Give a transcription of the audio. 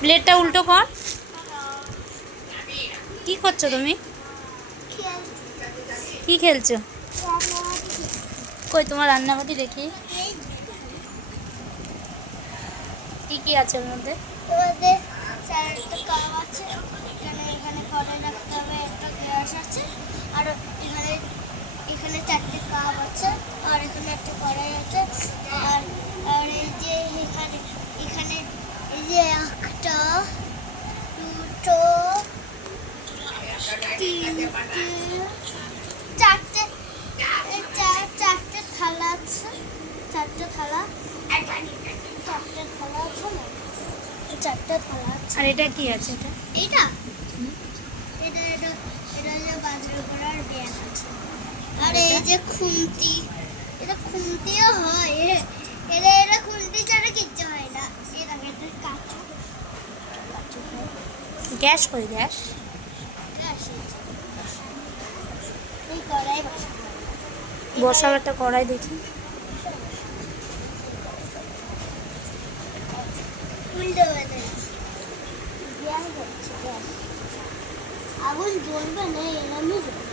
প্লেটটা উল্টো কর। কি করছো তুমি? কি খেলছো? কই তোমার রান্নাবাটি দেখি, কি কি আছে ওর মধ্যে? চারটা কাপ আছে, এখানে কড়াই রাখতে হবে, একটা গ্যাস আছে, আর এখানে এখানে চারটে কাপ আছে, আর এখানে একটা কড়াই আছে, আর আর এই যে এখানে এখানে এই যে একটা, দুটো, তিনটে, চারটে, চারটে থালা আছে, চারটে থালা আছে না, চারটে থালা আছে। আর এটা কি আছে? এটা এটা এটা এটা এটা যে বাজার করার ব্যাগ আছে, আর এই যে খুন্তি, এটা খুন্তিও হয়, এটা খুন্তি ছাড়া কিচ্ছু হয় না। এটা কাঁচু গ্যাস কই? গ্যাস এই কড়াই বসাও, একটা কড়াই দেখি। উল্টে বানাচ্ছি, গ্যাস হচ্ছে, গ্যাস আগুন জ্বলবে না, এরমই জ্বলবে।